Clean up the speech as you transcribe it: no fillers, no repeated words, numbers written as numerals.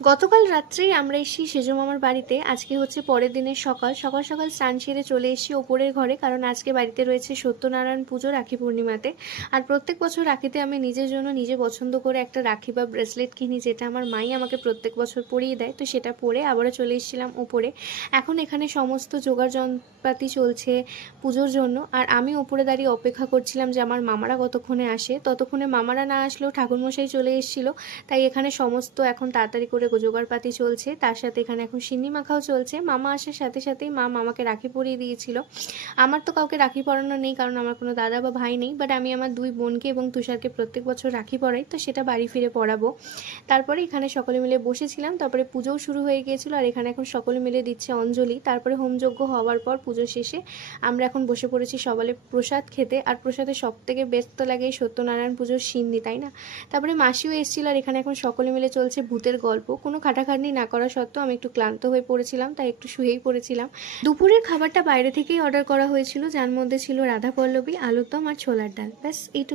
গতকাল রাত্রেই আমরা এসেছি সেজো মামার বাড়িতে। আজকে হচ্ছে পরের দিনের সকাল সকাল সকাল স্নান সেরে চলে এসেছি ওপরের ঘরে, কারণ আজকে বাড়িতে রয়েছে সত্যনারায়ণ পুজো রাখি পূর্ণিমাতে। আর প্রত্যেক বছর রাখিতে আমি নিজের জন্য নিজে পছন্দ করে একটা রাখি বা ব্রেসলেট কিনি, যেটা আমার মাই আমাকে প্রত্যেক বছর পরিয়ে দেয়। তো সেটা পরে আবারও চলে এসেছিলাম ওপরে। এখন এখানে সমস্ত জোগাড় যন্ত্রপাতি চলছে পুজোর জন্য, আর আমি ওপরে দাঁড়িয়ে অপেক্ষা করছিলাম যে আমার মামারা কতক্ষণে আসে। ততক্ষণে মামারা না আসলেও ঠাকুরমশাই চলে এসেছিলো, তাই এখানে সমস্ত এখন তাড়াতাড়ি করে জোগাড়পাতি চলছে। তার সাথে এখানে এখন সিন্নি মাখাও চলছে। মামা আসার সাথে সাথেই মা মামাকে রাখি পরিয়ে দিয়েছিল। আমার তো কাউকে রাখি পরানো নেই, কারণ আমার কোনো দাদা বা ভাই নেই, বাট আমি আমার দুই বোনকে এবং তুষারকে প্রত্যেক বছর রাখি পরাই, তো সেটা বাড়ি ফিরে পরাবো। তারপরে এখানে সকলে মিলে বসেছিলাম, তারপরে পুজোও শুরু হয়ে গিয়েছিল, আর এখানে এখন সকলে মিলে দিচ্ছে অঞ্জলি। তারপরে হোমযজ্ঞ হওয়ার পর পুজো শেষে আমরা এখন বসে পড়েছি সবালে প্রসাদ খেতে। আর প্রসাদে সব থেকে বেস্ট তো লাগে এই সত্যনারায়ণ পুজোর সিন্নি, তাই না? তারপরে মাসিও এসেছিল, আর এখানে এখন সকলে মিলে চলছে ভূতের গল্প। কোনো খাটাখাটনি না করা সত্ত্বেও আমি একটু ক্লান্ত হয়ে পড়েছিলাম, তাই একটু শুয়েই পড়েছিলাম। দুপুরের খাবারটা বাইরে থেকেই অর্ডার করা হয়েছিল, যার মধ্যে ছিল রাধা পল্লবী, আলুর দম আর ছোলার ডাল। ব্যাস এইটুকু।